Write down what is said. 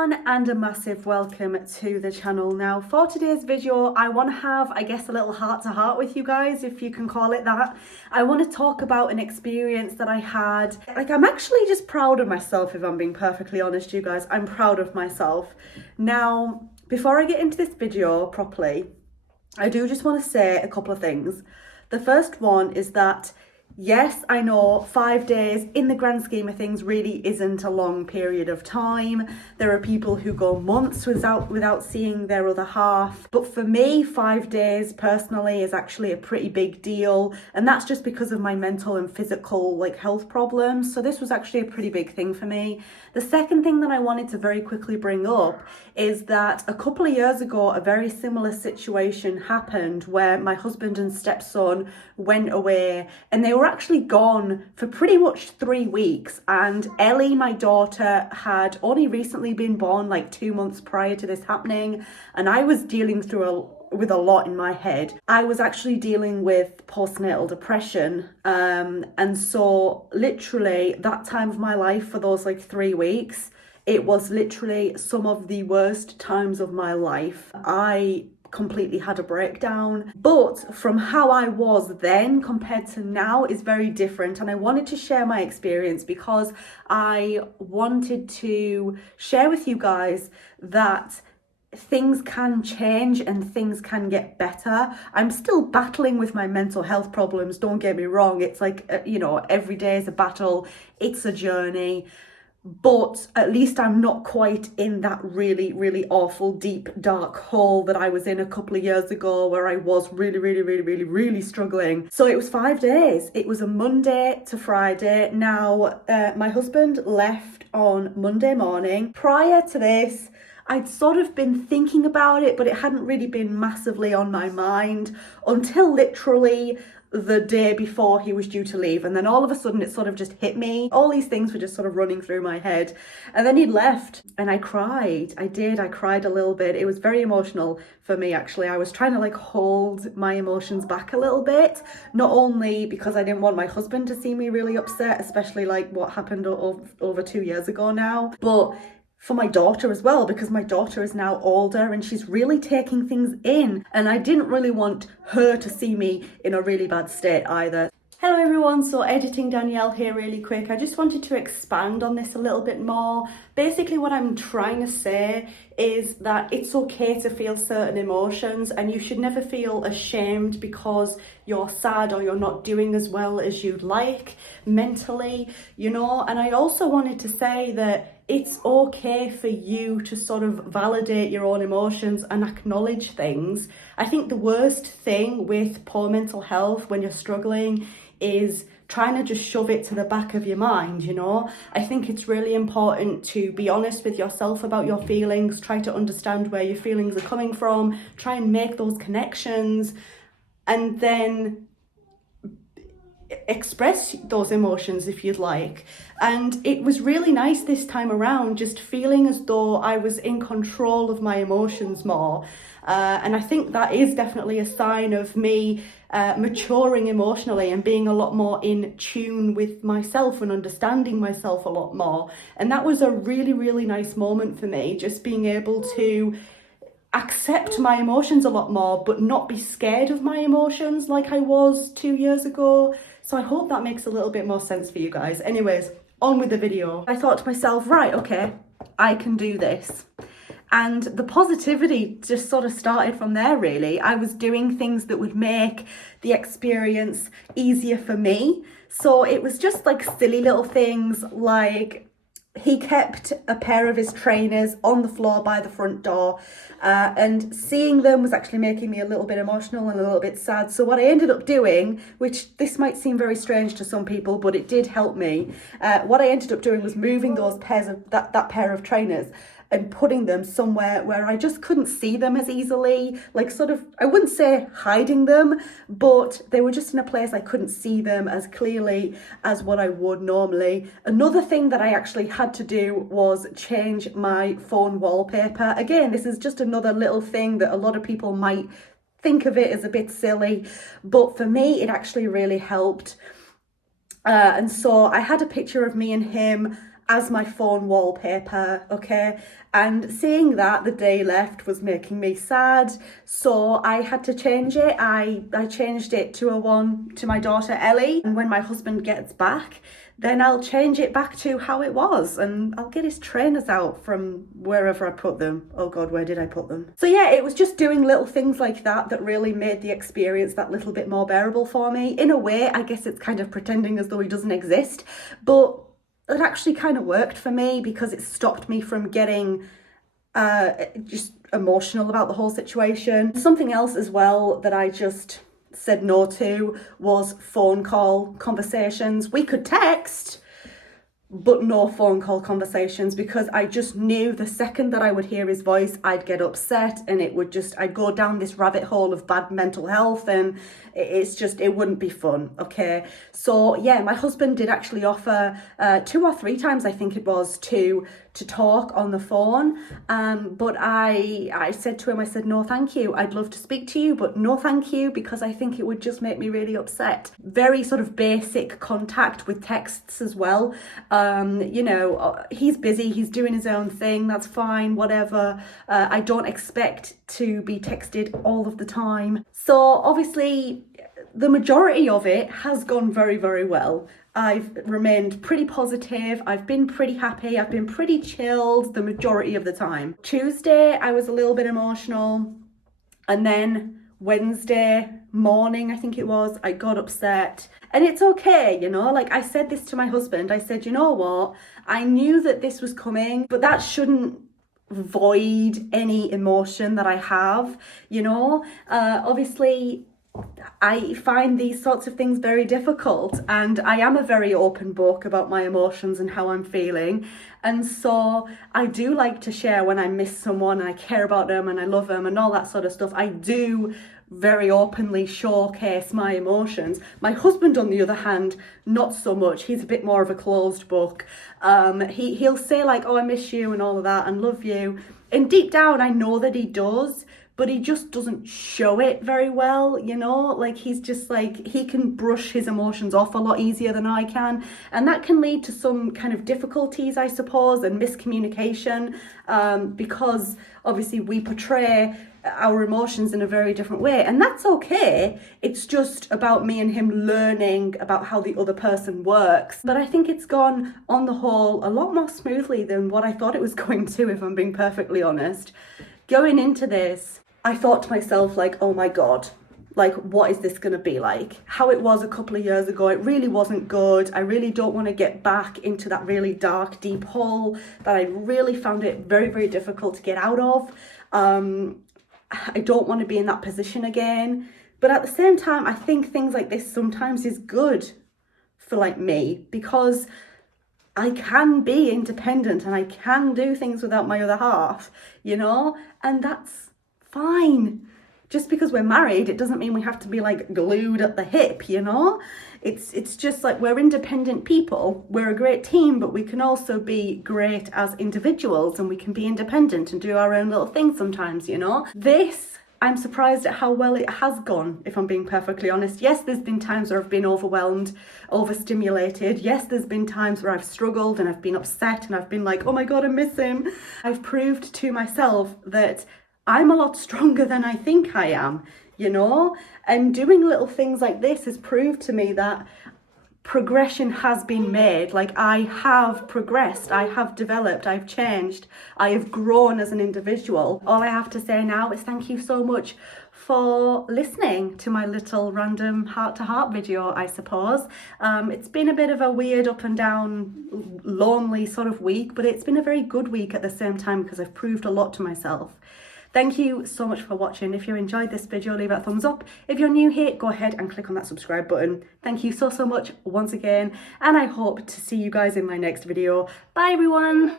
everyone, and a massive welcome to the channel. Now for today's video I want to have, I guess, a little heart to heart with you guys, if you can call it that. I want to talk about an experience that I had. I'm actually just proud of myself, if I'm being perfectly honest, you guys. I'm proud of myself. Now before I get into this video properly, I do just want to say a couple of things. The first one is that yes, I know 5 days in the grand scheme of things really isn't a long period of time. There are people who go months without seeing their other half. But for me, 5 days personally is actually a pretty big deal. And that's just because of my mental and physical health problems. So this was actually a pretty big thing for me. The second thing that I wanted to very quickly bring up is that a couple of years ago, a very similar situation happened where my husband and stepson went away, and they were actually gone for pretty much 3 weeks. And Ellie, my daughter, had only recently been born, like 2 months prior to this happening, and I was dealing with a lot in my head. I was actually dealing with postnatal depression, and so literally that time of my life, for those 3 weeks, it was literally some of the worst times of my life. I completely had a breakdown, but from how I was then compared to now is very different. And I wanted to share my experience because I wanted to share with you guys that things can change and things can get better. I'm still battling with my mental health problems, don't get me wrong. It's every day is a battle, it's a journey. But at least I'm not quite in that really, really awful, deep, dark hole that I was in a couple of years ago, where I was really struggling. So it was 5 days. It was a Monday to Friday. Now, my husband left on Monday morning. Prior to this, I'd sort of been thinking about it, but it hadn't really been massively on my mind until literally the day before he was due to leave. And then all of a sudden it sort of just hit me. All these things were just sort of running through my head. And then he'd left and I cried. I cried a little bit. It was very emotional for me, actually. I was trying to hold my emotions back a little bit, not only because I didn't want my husband to see me really upset, especially what happened over 2 years ago now, but for my daughter as well, because my daughter is now older and she's really taking things in, and I didn't really want her to see me in a really bad state either. Hello everyone, so editing Danielle here really quick. I just wanted to expand on this a little bit more. Basically what I'm trying to say is that it's okay to feel certain emotions, and you should never feel ashamed because you're sad or you're not doing as well as you'd like mentally, And I also wanted to say that it's okay for you to sort of validate your own emotions and acknowledge things. I think the worst thing with poor mental health when you're struggling is trying to just shove it to the back of your mind, I think it's really important to be honest with yourself about your feelings, try to understand where your feelings are coming from, try and make those connections, and then express those emotions if you'd like. And it was really nice this time around, just feeling as though I was in control of my emotions more. And I think that is definitely a sign of me maturing emotionally and being a lot more in tune with myself and understanding myself a lot more. And that was a really, really nice moment for me, just being able to accept my emotions a lot more, but not be scared of my emotions like I was 2 years ago. So I hope that makes a little bit more sense for you guys. Anyways, on with the video. I thought to myself, right, okay, I can do this. And the positivity just sort of started from there, really. I was doing things that would make the experience easier for me. So it was just silly little things, he kept a pair of his trainers on the floor by the front door, and seeing them was actually making me a little bit emotional and a little bit sad. So what I ended up doing, which this might seem very strange to some people, but it did help me. What I ended up doing was moving those pairs of that pair of trainers and putting them somewhere where I just couldn't see them as easily, I wouldn't say hiding them, but they were just in a place I couldn't see them as clearly as what I would normally. Another thing that I actually had to do was change my phone wallpaper. Again, this is just another little thing that a lot of people might think of it as a bit silly, but for me, it actually really helped. And so I had a picture of me and him as my phone wallpaper, okay? And seeing that the day left was making me sad, so I had to change it. I changed it to a one to my daughter Ellie, and when my husband gets back, then I'll change it back to how it was, and I'll get his trainers out from wherever I put them. Oh God, where did I put them? So yeah, it was just doing little things like that that really made the experience that little bit more bearable for me. In a way, I guess it's kind of pretending as though he doesn't exist, but it actually kind of worked for me because it stopped me from getting just emotional about the whole situation. Something else as well that I just said no to was phone call conversations. We could text, but no phone call conversations, because I just knew the second that I would hear his voice, I'd get upset, and I'd go down this rabbit hole of bad mental health, and it wouldn't be fun, okay? So yeah, my husband did actually offer 2 or 3 times, I think it was, to talk on the phone, but I said to him, I said, no thank you, I'd love to speak to you, but no thank you, because I think it would just make me really upset. Very sort of basic contact with texts as well. You know, he's busy, he's doing his own thing, that's fine, whatever. I don't expect to be texted all of the time. So obviously the majority of it has gone very, very well. I've remained pretty positive, I've been pretty happy, I've been pretty chilled the majority of the time. Tuesday, I was a little bit emotional, and then Wednesday morning, I think it was, I got upset. And it's okay, you know, like I said this to my husband, I said, you know what, I knew that this was coming, but that shouldn't void any emotion that I have, you know. Obviously, I find these sorts of things very difficult, and I am a very open book about my emotions and how I'm feeling, and so I do like to share when I miss someone and I care about them and I love them and all that sort of stuff. I do very openly showcase my emotions. My husband, on the other hand, not so much. He's a bit more of a closed book. He'll say like, oh, I miss you and all of that and love you, and deep down I know that he does, but he just doesn't show it very well, you know? Like, he's just like, he can brush his emotions off a lot easier than I can. And that can lead to some kind of difficulties, I suppose, and miscommunication, because obviously we portray our emotions in a very different way. And that's okay. It's just about me and him learning about how the other person works. But I think it's gone, on the whole, a lot more smoothly than what I thought it was going to, if I'm being perfectly honest. Going into this, I thought to myself, like, oh my God, like, what is this going to be like? How it was a couple of years ago, it really wasn't good. I really don't want to get back into that really dark, deep hole that I really found it very, very difficult to get out of. I don't want to be in that position again. But at the same time, I think things like this sometimes is good for like me, because I can be independent and I can do things without my other half, you know, and that's fine. Just because we're married, it doesn't mean we have to be like glued at the hip, you know. It's just like, we're independent people, we're a great team, but we can also be great as individuals, and we can be independent and do our own little thing sometimes, you know. This, I'm surprised at how well it has gone, if I'm being perfectly honest. Yes, there's been times where I've been overwhelmed, overstimulated. Yes, there's been times where I've struggled and I've been upset and I've been like, oh my God, I miss him. I've proved to myself that I'm a lot stronger than I think I am, you know? And doing little things like this has proved to me that progression has been made. Like, I have progressed, I have developed, I've changed, I have grown as an individual. All I have to say now is thank you so much for listening to my little random heart-to-heart video, I suppose. It's been a bit of a weird up and down, lonely sort of week, but it's been a very good week at the same time, because I've proved a lot to myself. Thank you so much for watching. If you enjoyed this video, leave it a thumbs up. If you're new here, go ahead and click on that subscribe button. Thank you so much once again, and I hope to see you guys in my next video. Bye everyone.